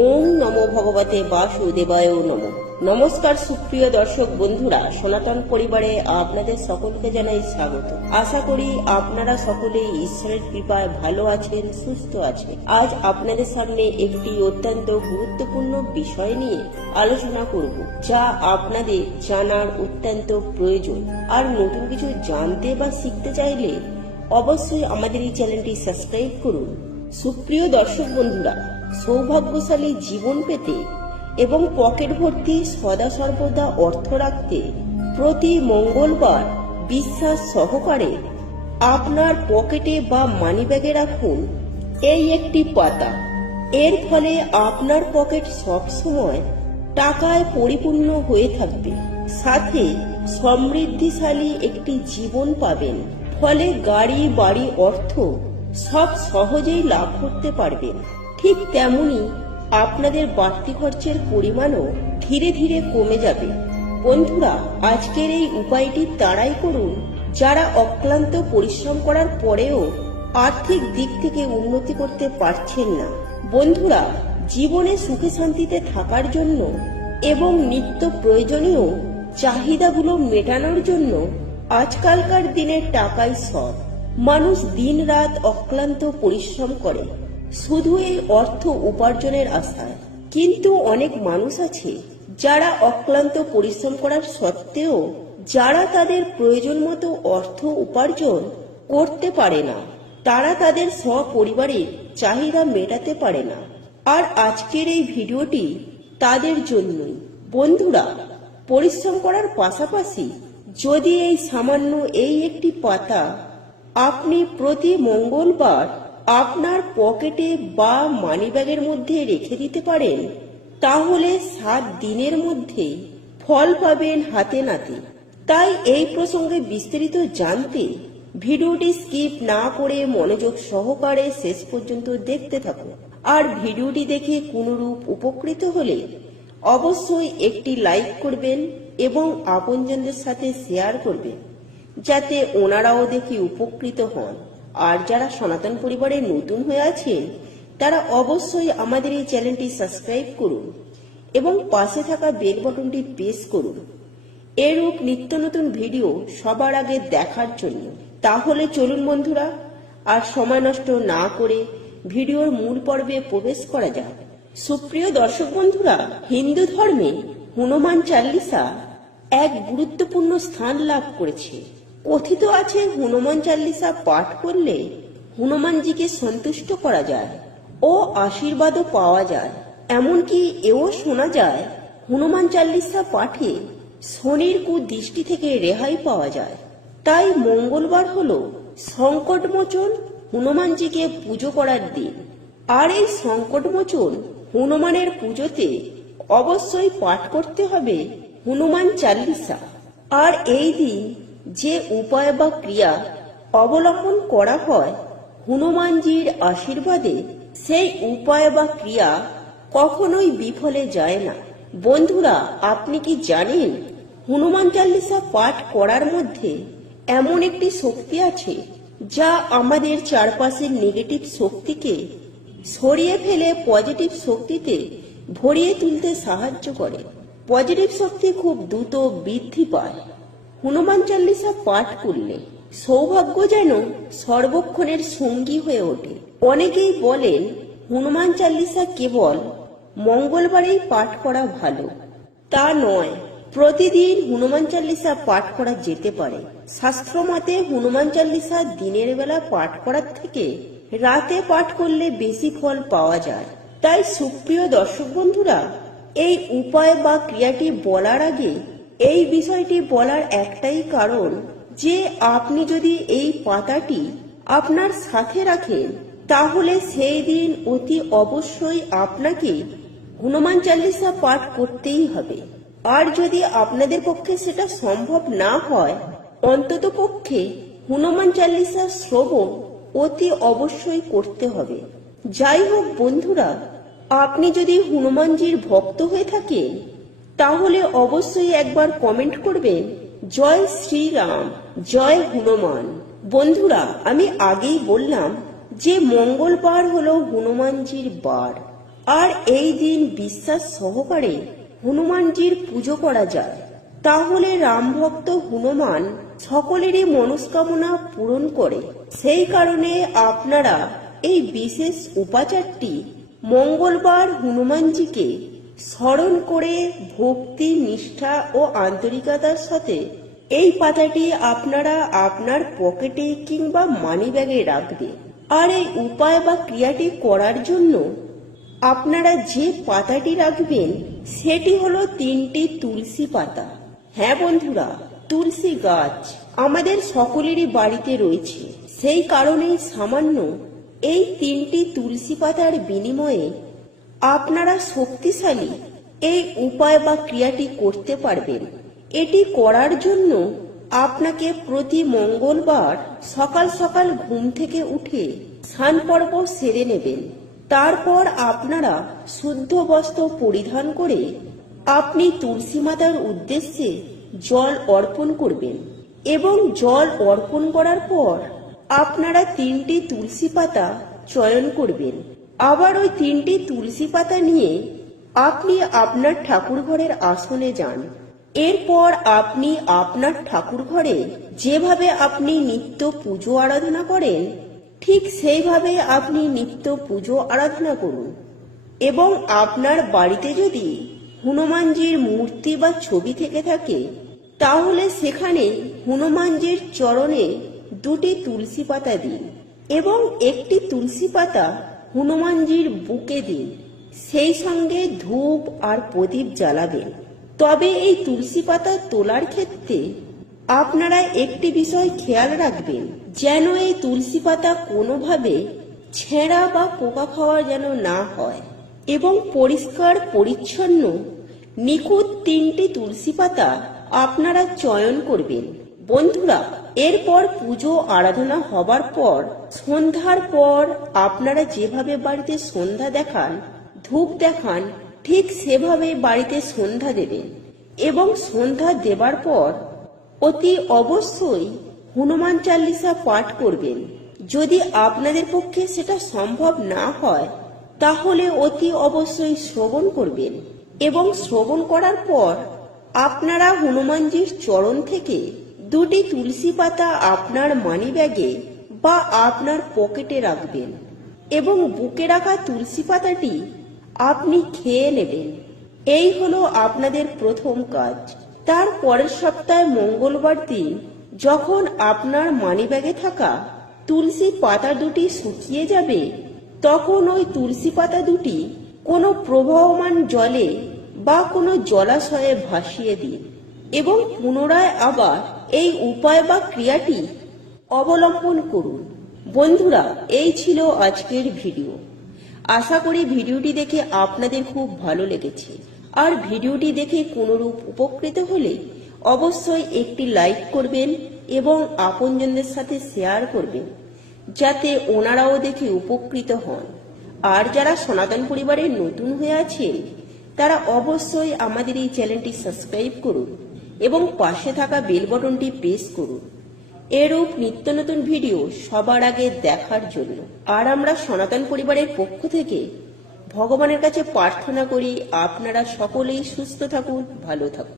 ওম নমো ভগবতে বাসুদেবায় নমো। নমস্কার সুপ্রিয় দর্শক বন্ধুরা, সনাতন পরিবারে আপনাদের সকলকে জানাই স্বাগত। আশা করি আপনারা সকলেই ঈশ্বরের কৃপায় ভালো আছেন, সুস্থ আছেন। আজ আপনাদের সামনে একটি অত্যন্ত গুরুত্বপূর্ণ বিষয় নিয়ে আলোচনা করব, যা আপনাদের জানার অত্যন্ত প্রয়োজন। আর নতুন কিছু জানতে বা শিখতে চাইলে অবশ্যই আমাদের এই চ্যানেলটি সাবস্ক্রাইব করুন। সুপ্রিয় দর্শক বন্ধুরা, সৌভাগ্যশালী জীবন পেতে এবং পকেট ভর্তি সদা সর্বদা অর্থ রাখতে প্রতি মঙ্গলবার বিশ্বাস সহকারে আপনার পকেটে বা মানিব্যাগে রাখুন এই একটি পাতা। এর ফলে আপনার পকেট সবসময় টাকায় পরিপূর্ণ হয়ে থাকবে, সাথে সমৃদ্ধিশালী একটি জীবন পাবেন। ফলে গাড়ি, বাড়ি, অর্থ সব সহজেই লাভ করতে পারবেন। ঠিক তেমনি আপনাদের বাড়তি খরচের পরিমাণও ধীরে ধীরে কমে যাবে। বন্ধুরা, আজকের এই উপায়টি তারাই করুন যারা অক্লান্ত পরিশ্রম করার পরেও আর্থিক দিক থেকে উন্নতি করতে পারছেন না। বন্ধুরা, জীবনে সুখে শান্তিতে থাকার জন্য এবং নিত্য প্রয়োজনীয় চাহিদাগুলো মেটানোর জন্য আজকালকার দিনে টাকাই সব। মানুষ দিন রাত অক্লান্ত পরিশ্রম করে শুধু এই অর্থ উপার্জনের আশায়। কিন্তু অনেক মানুষ আছে যারা অক্লান্ত পরিশ্রম করার সত্ত্বেও যারা তাদের প্রয়োজন মতো অর্থ উপার্জন করতে পারে না, তারা তাদের সপরিবারের চাহিদা মেটাতে পারে না। আর আজকের এই ভিডিওটি তাদের জন্যই। বন্ধুরা, পরিশ্রম করার পাশাপাশি যদি এই সামান্য এই একটি পাতা আপনি প্রতি মঙ্গলবার আপনার পকেটে বা মানিব্যাগের মধ্যে রেখে দিতে পারেন, তাহলে 7 দিনের মধ্যে ফল পাবেন হাতে নাতে। তাই এই প্রসঙ্গে বিস্তারিত জানতে ভিডিওটি স্কিপ না করে মনোযোগ সহকারে শেষ পর্যন্ত দেখতে থাকুন। আর ভিডিওটি দেখে কোনরূপ উপকৃত হলে অবশ্যই একটি লাইক করবেন এবং আপনজনদের সাথে শেয়ার করবেন, যাতে ওনারাও দেখে উপকৃত হন। আর যারা সনাতন পরিবারে নতুন হয়ে আছেন, তারা অবশ্যই আমাদের এই চ্যানেলটি সাবস্ক্রাইব করুন এবং পাশে থাকা বেল বাটনটি প্রেস করুন এরূপ নিত্য নতুন ভিডিও সবার আগে দেখার জন্য। তাহলে চলুন বন্ধুরা, আর সময় নষ্ট না করে ভিডিওর মূল পর্বে প্রবেশ করা যাক। সুপ্রিয় দর্শক বন্ধুরা, হিন্দু ধর্মে হনুমান চাল্লিশা এক গুরুত্বপূর্ণ স্থান লাভ করেছে। কথিত আছে, হনুমান চাল্লিশা পাঠ করলে হনুমানজিকে সন্তুষ্ট করা যায় ও আশীর্বাদও পাওয়া যায়। এমনকি এও শোনা যায়, হনুমান চাল্লিশা পাঠে শনির কুদৃষ্টি থেকে রেহাই পাওয়া যায়। তাই মঙ্গলবার হলো সংকটমোচন হনুমানজিকে পুজো করার দিন। আর এই সংকটমোচন হনুমানের পুজোতে অবশ্যই পাঠ করতে হবে হনুমান চাল্লিশা। আর এই দিন যে উপায় বা ক্রিয়া অবলম্বন করা হয় হনুমানজির আশীর্বাদে, সেই উপায় বা ক্রিয়া কখনোই বিফলে যায় না। বন্ধুরা, আপনি কি জানেন হনুমান চাল্লিশা পাঠ করার মধ্যে এমন একটি শক্তি আছে যা আমাদের চারপাশের নেগেটিভ শক্তিকে সরিয়ে ফেলে পজিটিভ শক্তিতে ভরিয়ে তুলতে সাহায্য করে। পজিটিভ শক্তি খুব দ্রুত বৃদ্ধি পায় হনুমান চাল্লিশা পাঠ করলে। সৌভাগ্য যেন সর্বক্ষণের সঙ্গী হয়ে ওঠে। অনেকেই বলেন হনুমান চাল্লিশা কেবল মঙ্গলবারেই পাঠ করা ভালো। তা নয়, প্রতিদিন হনুমান চাল্লিশা পাঠ করা যেতে পারে। শাস্ত্র মতে হনুমান চাল্লিশা দিনের বেলা পাঠ করার থেকে রাতে পাঠ করলে বেশি ফল পাওয়া যায়। তাই সুপ্রিয় দর্শক বন্ধুরা, এই উপায় বা ক্রিয়াটি বলার আগে এই বিষয়টি বলার একটাই কারণ যে আপনি যদি এই পাতাটি আপনার সাথে রাখেন, তাহলে সেই দিন অতি অবশ্যই আপনাকে হনুমান চাল্লিশা পাঠ করতেই হবে। আর যদি আপনাদের পক্ষে সেটা সম্ভব না হয়, অন্তত পক্ষে হনুমান চাল্লিশা শ্রবণ অতি অবশ্যই করতে হবে। যাই হোক বন্ধুরা, আপনি যদি হনুমানজির ভক্ত হয়ে থাকেন, তাহলে অবশ্যই একবার কমেন্ট করবেন, জয় শ্রীরাম, জয় হনুমান। বন্ধুরা, আমি আগেই বললাম যে মঙ্গলবার হলো হনুমানজির বার। আর এই দিন বিশ্বাস সহকারে হনুমানজির পুজো করা যায়। তাহলে রামভক্ত হনুমান সকলেরই মনস্কামনা পূরণ করে। সেই কারণে আপনারা এই বিশেষ উপাচারটি মঙ্গলবার হনুমানজিকে স্মরণ করে ভক্তি, নিষ্ঠা ও আন্তরিকতার সাথে এই পাতাটি আপনারা আপনার পকেটে কিংবা মানি ব্যাগে রাখবেন। আর এই উপায় বা ক্রিয়াটি করার জন্য আপনারা যে পাতাটি রাখবেন সেটি হলো 3টি তুলসী পাতা। হ্যাঁ বন্ধুরা, তুলসী গাছ আমাদের সকলেরই বাড়িতে রয়েছে। সেই কারণেই সামান্য এই 3টি তুলসী পাতার বিনিময়ে আপনারা শক্তিশালী এই উপায় বা ক্রিয়াটি করতে পারবেন। এটি করার জন্য আপনাকে প্রতি মঙ্গলবার সকাল সকাল ঘুম থেকে উঠে স্নান পর্ব সেরে নেবেন। তারপর আপনারা শুদ্ধ বস্ত্র পরিধান করে আপনি তুলসী মাতার উদ্দেশ্যে জল অর্পণ করবেন এবং জল অর্পণ করার পর আপনারা 3টি তুলসী পাতা চয়ন করবেন। আবার ওই 3টি তুলসী পাতা নিয়ে আপনি আপনার ঠাকুর ঘরের আসনে যান। এরপর আপনি আপনার ঠাকুর ঘরে যেভাবে আপনি নিত্য পুজো আরাধনা করেন ঠিক সেইভাবে আপনি নিত্য পুজো আরাধনা করুন। এবং আপনার বাড়িতে যদি হনুমানজির মূর্তি বা ছবি থেকে থাকে তাহলে সেখানে হনুমানজির চরণে 2টি তুলসী পাতা দিন এবং একটি তুলসী পাতা হনুমানজির বুকে দিন। সেই সঙ্গে ধূপ আর প্রদীপ জ্বালাবেন। তবে এই তুলসী পাতা তোলার ক্ষেত্রে আপনারা একটি বিষয় খেয়াল রাখবেন, যেন এই তুলসী পাতা কোনোভাবে ছেঁড়া বা পোকা খাওয়া যেন না হয় এবং পরিষ্কার পরিচ্ছন্ন নিখুঁত 3টি তুলসী পাতা আপনারা চয়ন করবেন। বন্ধুরা, এরপর পুজো আরাধনা হবার পর সন্ধ্যার পর আপনারা যেভাবে বাড়িতে সন্ধ্যা দেখান, ধূপ দেখান, ঠিক সেভাবে বাড়িতে সন্ধ্যা দেবেন এবং সন্ধ্যা দেবার পর অতি অবশ্যই হনুমান চালিসা পাঠ করবেন। যদি আপনাদের পক্ষে সেটা সম্ভব না হয় তাহলে অতি অবশ্যই শ্রবণ করবেন এবং শ্রবণ করার পর আপনারা হনুমানজির চরণ থেকে 2টি তুলসী পাতা আপনার মানি ব্যাগে বা আপনার পকেটে রাখবেন এবং বুকে রাখা তুলসী পাতাটি আপনি খেয়ে নেবেন। এই হলো আপনাদের প্রথম কাজ। তার পরের সপ্তাহে মঙ্গলবার দিন যখন আপনার মানিব্যাগে থাকা তুলসী পাতা 2টি শুকিয়ে যাবে তখন ওই তুলসী পাতা 2টি কোনো প্রবাহমান জলে বা কোনো জলাশয়ে ভাসিয়ে দিন এবং পুনরায় আবার এই উপায় বা ক্রিয়াটি অবলম্বন করুন। বন্ধুরা, এই ছিল আজকের ভিডিও। আশা করি ভিডিওটি দেখে আপনাদের খুব ভালো লেগেছে। আর ভিডিওটি দেখে কোনরূপ উপকৃত হলে অবশ্যই একটি লাইক করবেন এবং আপনজনদের সাথে শেয়ার করবেন যাতে ওনারাও দেখে উপকৃত হন। আর যারা সনাতন পরিবারের নতুন হয়ে আছেন তারা অবশ্যই আমাদের এই চ্যানেলটি সাবস্ক্রাইব করুন এবং পাশে থাকা বেল বাটনটি প্রেস করুন এরূপ নিত্য নতুন ভিডিও সবার আগে দেখার জন্য। আর আমরা সনাতন পরিবারের পক্ষ থেকে ভগবানের কাছে প্রার্থনা করি আপনারা সকলেই সুস্থ থাকুন, ভালো থাকুন।